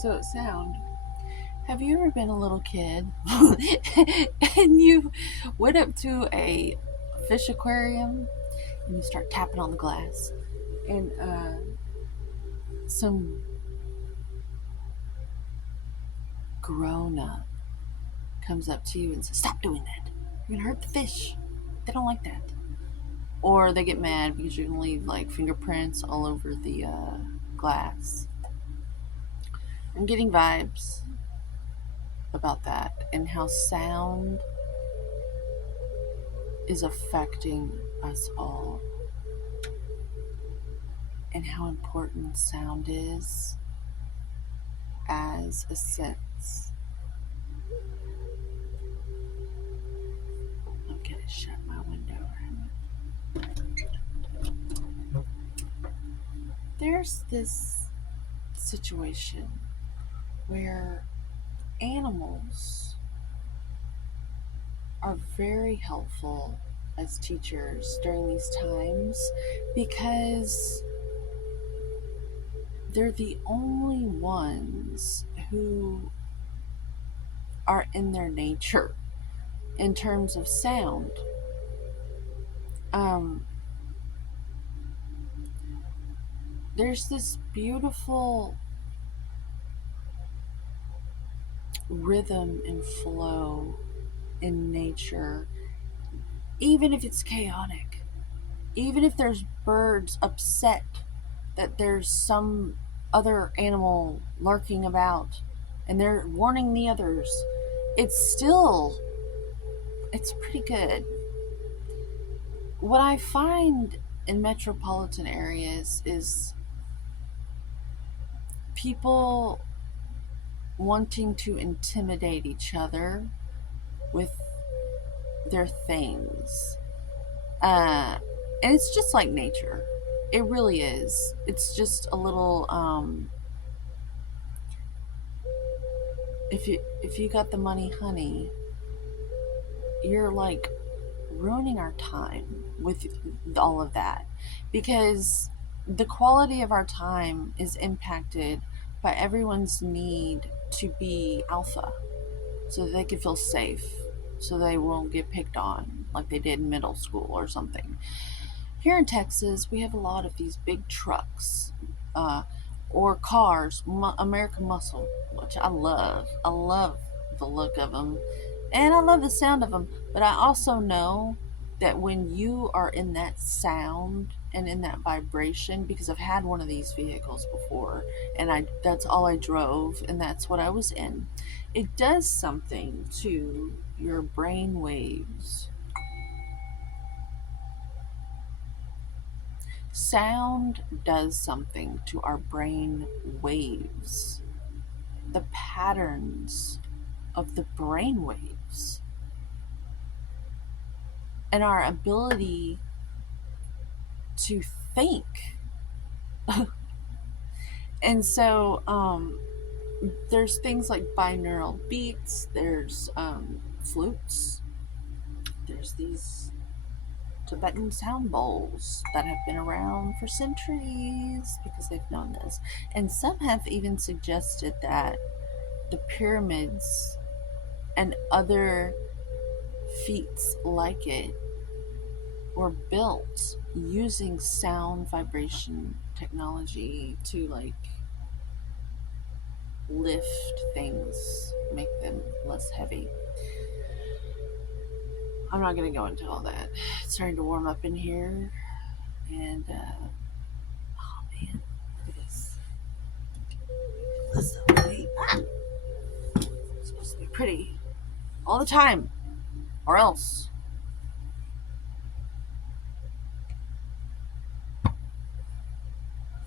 So, sound. Have you ever been a little kid and you went up to a fish aquarium and you start tapping on the glass and some grown up comes up to you and says, "Stop doing that. You're gonna hurt the fish. They don't like that." Or they get mad because you're gonna leave like fingerprints all over the glass. I'm getting vibes about that and how sound is affecting us all, and how important sound is as a sense. I'm gonna shut my window. There's this situation where animals are very helpful as teachers during these times because they're the only ones who are in their nature in terms of sound. Um, there's this beautiful rhythm and flow in nature, even if it's chaotic, even if there's birds upset that there's some other animal lurking about and they're warning the others, it's pretty good. What I find in metropolitan areas is people wanting to intimidate each other with their things. And it's just like nature. It really is. It's just a little if you got the money, honey, you're like ruining our time with all of that, because the quality of our time is impacted by everyone's need to be alpha so that they can feel safe, so they won't get picked on like they did in middle school or something. Here in Texas, we have a lot of these big trucks uh, or cars, American Muscle, which I love. I love the look of them and I love the sound of them. But I also know that when you are in that sound and in that vibration, because I've had one of these vehicles before and that's all I drove and that's what I was in, it does something to your brain waves. Sound does something to our brain waves, the patterns of the brain waves, and our ability to think. And so there's things like binaural beats, there's flutes, there's these Tibetan sound bowls that have been around for centuries because they've known this. And some have even suggested that the pyramids and other feats like it were built using sound vibration technology to like lift things, make them less heavy. I'm not going to go into all that. It's starting to warm up in here, and oh man, look at this. Listen, wait. It's supposed to be pretty all the time, or else.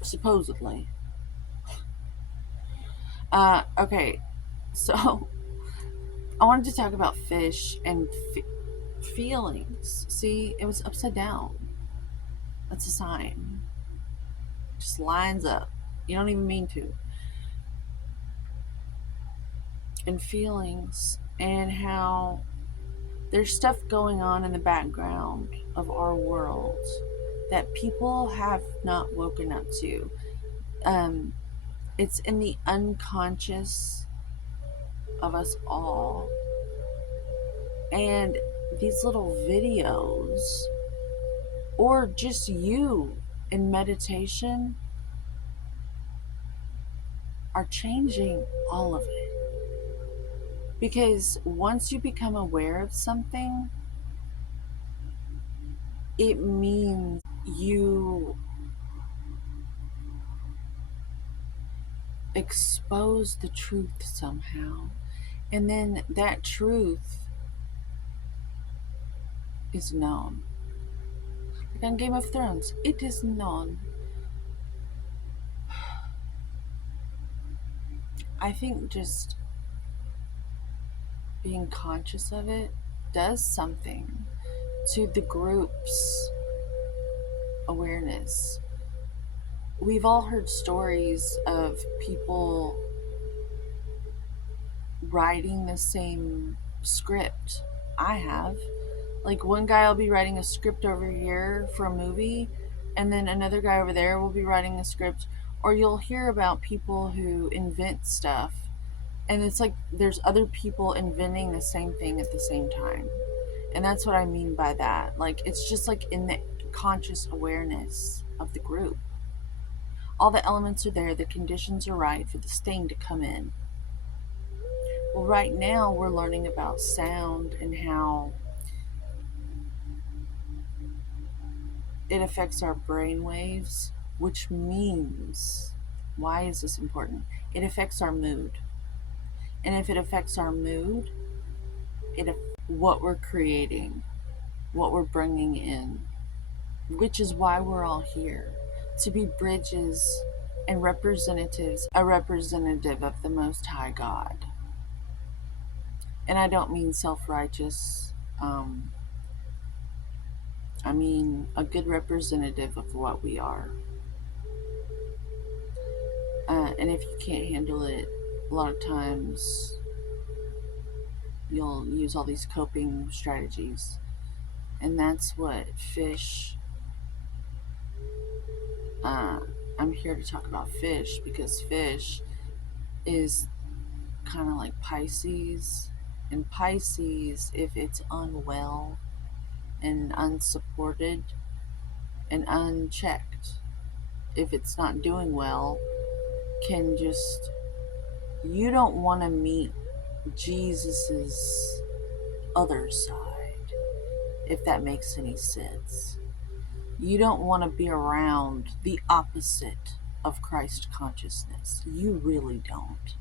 Supposedly. Okay, so I wanted to talk about fish and feelings. See, it was upside down. That's a sign. Just lines up. You don't even mean to. And feelings, and how there's stuff going on in the background of our world that people have not woken up to. Um, It's in the unconscious of us all. And these little videos, or just you in meditation, are changing all of it. Because once you become aware of something, it means you expose the truth somehow. And then that truth is known. Like on Game of Thrones, it is known. I think just being conscious of it does something to the group's awareness. We've all heard stories of people writing the same script. I have. Like, one guy will be writing a script over here for a movie, and then another guy over there will be writing a script. Or you'll hear about people who invent stuff, and it's like there's other people inventing the same thing at the same time. And that's what I mean by that. Like, it's just like in the conscious awareness of the group. All the elements are there, the conditions are right for this thing to come in. Well, right now we're learning about sound and how it affects our brain waves, which means, why is this important? It affects our mood. And if it affects our mood, it affects what we're creating, what we're bringing in, which is why we're all here, to be bridges and representatives, a representative of the Most High God. And I don't mean self-righteous. I mean a good representative of what we are. And if you can't handle it, a lot of times you'll use all these coping strategies. And that's what fish, I'm here to talk about fish because fish is kind of like Pisces. And Pisces, if it's unwell and unsupported and unchecked, if it's not doing well, can just, you don't want to meet Jesus's other side, if that makes any sense. You don't want to be around the opposite of Christ consciousness. You really don't.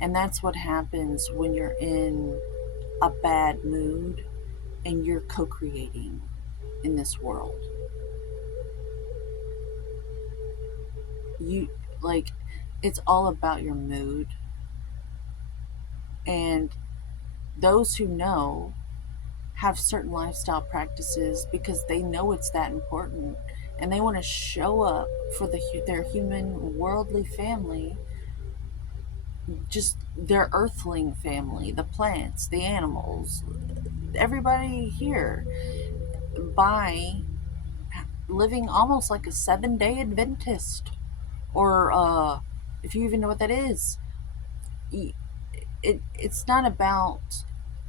And that's what happens when you're in a bad mood and you're co-creating in this world. You, like, it's all about your mood. And those who know have certain lifestyle practices because they know it's that important, and they want to show up for their human worldly family, just their earthling family, the plants, the animals, everybody here, by living almost like a 7-day Adventist, or if you even know what that is. It's not about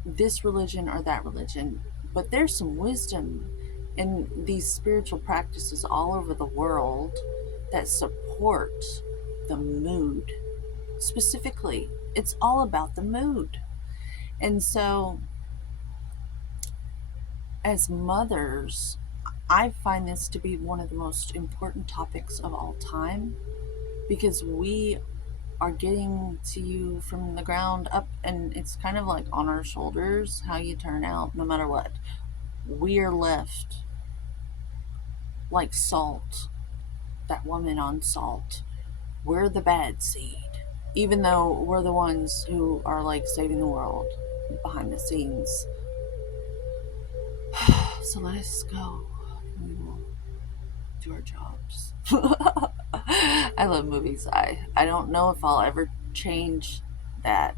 this religion or that religion, but there's some wisdom in these spiritual practices all over the world that support the mood. Specifically, it's all about the mood. And so, as mothers, I find this to be one of the most important topics of all time, because we are getting to you from the ground up, and it's kind of like on our shoulders how you turn out no matter what. We are left like Salt, that woman on Salt. We're the bad seed, even though we're the ones who are like saving the world behind the scenes. So let us go. We will do our jobs. I love movies. I don't know if I'll ever change that.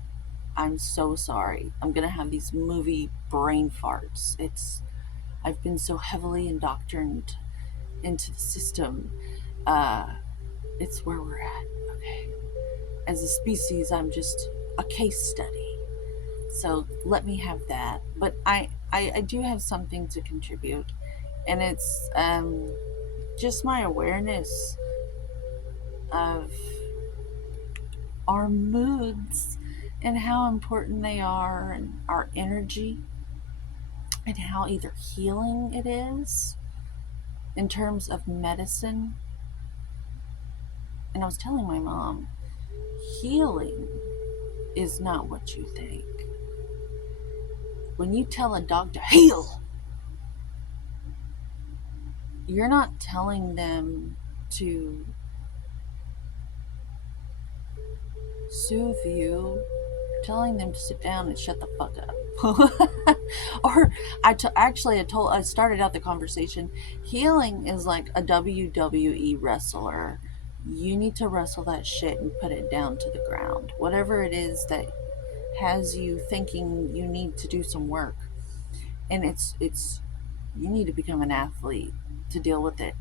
I'm so sorry. I'm gonna have these movie brain farts. I've been so heavily indoctrinated into the system. It's where we're at. Okay. as a species, I'm just a case study. So let me have that. But I do have something to contribute, and it's just my awareness of our moods and how important they are, and our energy, and how either healing it is in terms of medicine. And I was telling my mom, healing is not what you think. When you tell a dog to heal, you're not telling them to soothe you, you're telling them to sit down and shut the fuck up. Or I started out the conversation, healing is like a WWE wrestler. You need to wrestle that shit and put it down to the ground. Whatever it is that has you thinking you need to do some work. And it's you need to become an athlete to deal with it.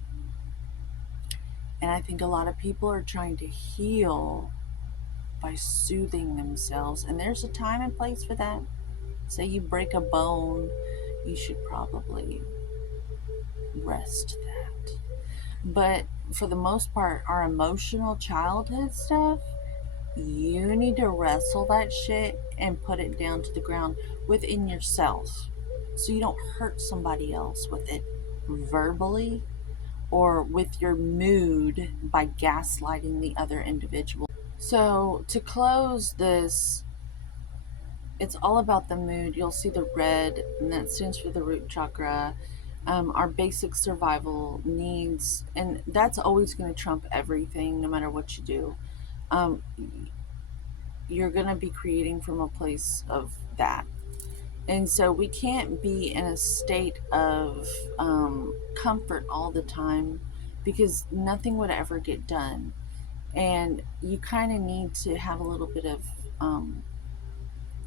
And I think a lot of people are trying to heal by soothing themselves. And there's a time and place for that. Say you break a bone, you should probably rest that. But for the most part, our emotional childhood stuff, you need to wrestle that shit and put it down to the ground within yourself, so you don't hurt somebody else with it verbally or with your mood by gaslighting the other individual. So, to close this, it's all about the mood. You'll see the red, and that stands for the root chakra. Our basic survival needs, and that's always going to trump everything, no matter what you do. Um, you're going to be creating from a place of that. And so we can't be in a state of comfort all the time, because nothing would ever get done. And you kind of need to have a little bit of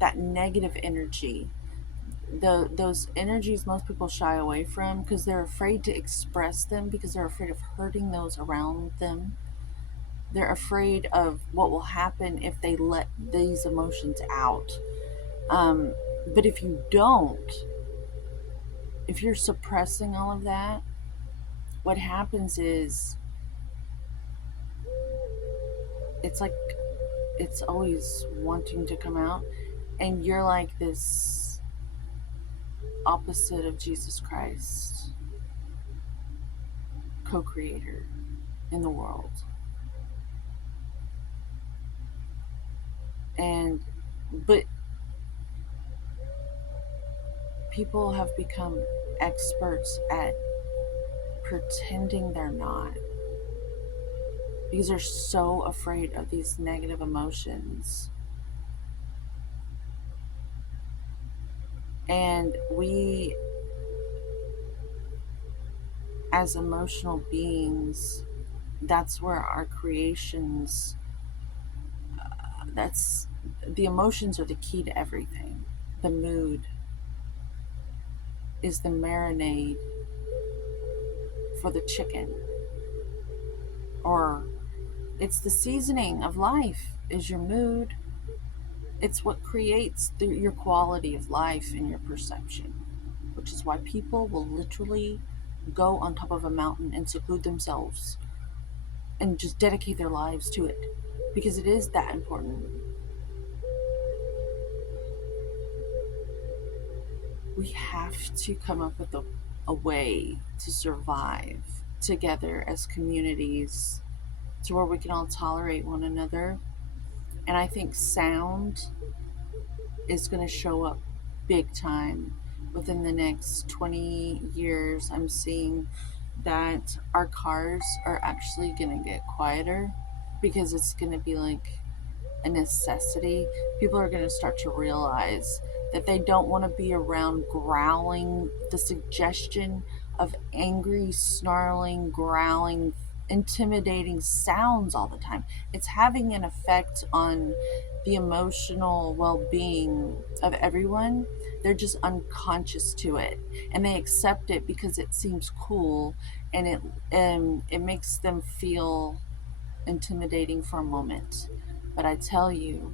that negative energy. Those energies most people shy away from because they're afraid to express them, because they're afraid of hurting those around them. They're afraid of what will happen if they let these emotions out. But if you don't, if you're suppressing all of that, what happens is it's like it's always wanting to come out, and you're like this opposite of Jesus Christ, co-creator in the world. And but people have become experts at pretending they're not, because they're so afraid of these negative emotions. And we, as emotional beings, that's where our creations, that's the emotions are the key to everything. The mood is the marinade for the chicken, or it's the seasoning of life is your mood. It's what creates your quality of life and your perception, which is why people will literally go on top of a mountain and seclude themselves and just dedicate their lives to it, because it is that important. We have to come up with a way to survive together as communities, to where we can all tolerate one another. And I think sound is going to show up big time within the next 20 years. I'm seeing that our cars are actually going to get quieter, because it's going to be like a necessity. People are going to start to realize that they don't want to be around growling, the suggestion of angry, snarling, growling, intimidating sounds all the time. It's having an effect on the emotional well-being of everyone. They're just unconscious to it, and they accept it because it seems cool, and it makes them feel intimidating for a moment. But I tell you,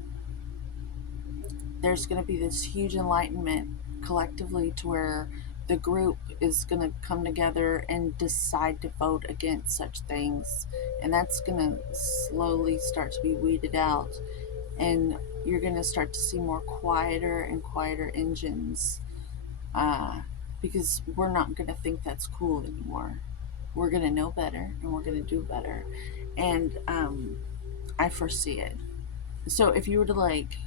there's going to be this huge enlightenment collectively to where the group is going to come together and decide to vote against such things. And that's going to slowly start to be weeded out. And you're going to start to see more quieter and quieter engines, because we're not going to think that's cool anymore. We're going to know better and we're going to do better. And I foresee it. So if you were to like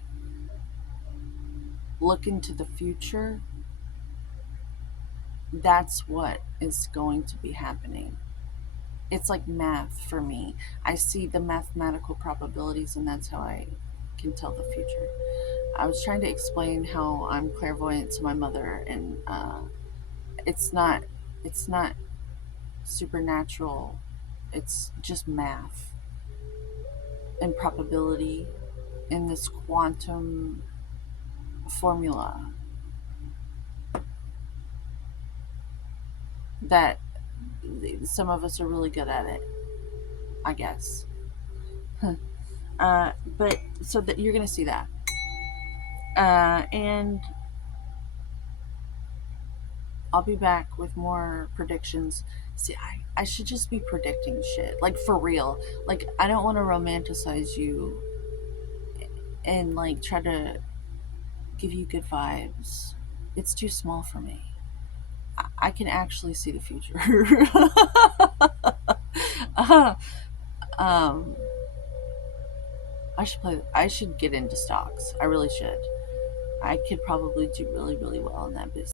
look into the future, that's what is going to be happening. It's like math for me. I see the mathematical probabilities, and that's how I can tell the future. I was trying to explain how I'm clairvoyant to my mother, and it's not it's not supernatural. It's just math and probability in this quantum formula that some of us are really good at it, I guess. But so that you're gonna see that, and I'll be back with more predictions. See, I should just be predicting shit, like for real. Like I don't want to romanticize you and like try to give you good vibes. It's too small for me. I can actually see the future. uh, um, I should play. I should get into stocks. I really should. I could probably do really, really well in that business.